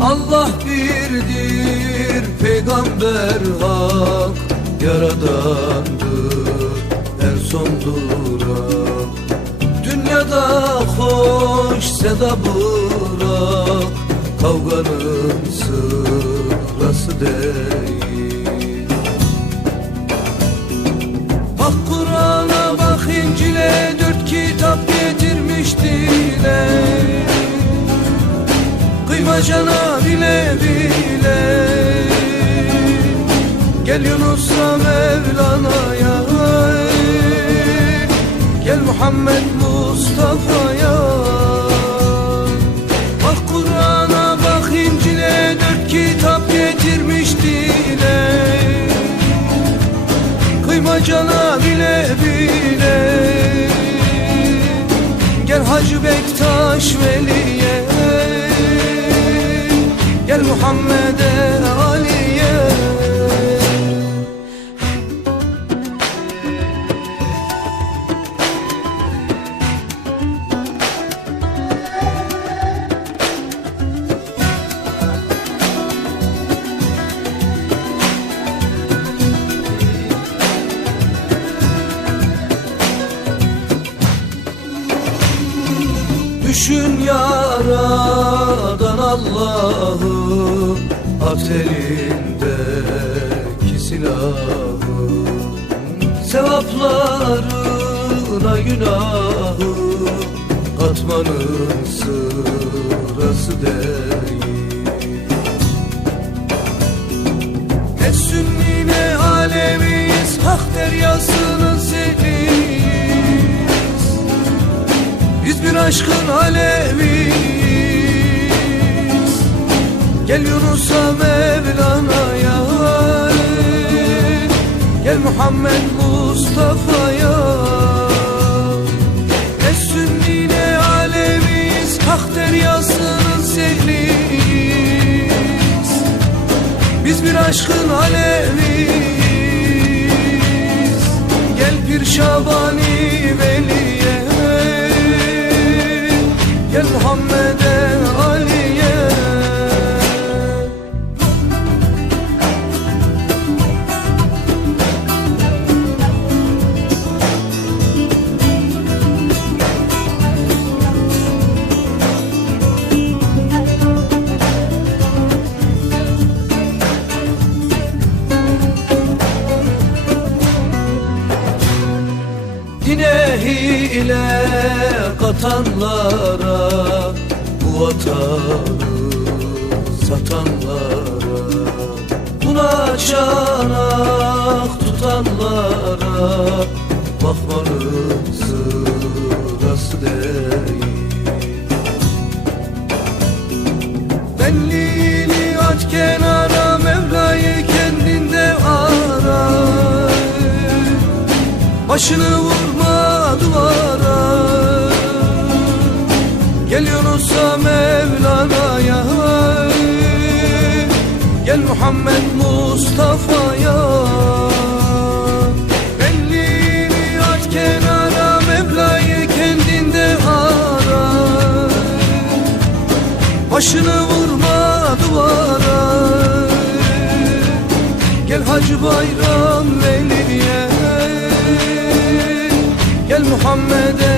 Allah birdir, peygamber hak, yaradandır, en son durak. Dünyada hoş seda bırak, kavganın sırası değil. Bak Kur'an'a, bak İncil'e, 4 kitap getirmiş dile. Kıyma cana bile bile, gel Yunus'a Mevlana'ya, gel Muhammed Mustafa'ya. Bak Kur'an'a, bak İncil'e, 4 kitap getirmiş dile. Kıyma cana bile bile, gel Hacı Bektaş Veli'ye, gel Muhammed'e, Ali'ye. Düşün yaradan Allah'ı, at elindeki silahı. Sevaplarına günahı katmanın sırası değil. Ne Sünni ne Aleviyiz, hak deryasının seliyiz. Biz bir aşkın aleviyiz. Gel Yunus'a Mevlana'ya, gel Muhammed Mustafa'ya. Ne Sünni ne Aleviyiz, hak deryasının sehliyiz. Biz bir aşkın aleviyiz. Gel Pir Şabani Veli'ye, gel Muhammed'e, Ali'ye. Dine hile katanlara, bu vatanı satanlara, buna çanak tutanlara bakmanın sırası değil. Benliğini at kenara, Mevla'yı kendinde ara. Başını vurma duvara, gel Yunus'a Mevlana'ya, gel Muhammed Mustafa'ya. Benliğini at kenara, Mevla'yı kendinde ara. Başını vurma duvara, gel Hacı Bayram Veli'ye, gel Muhammed'e,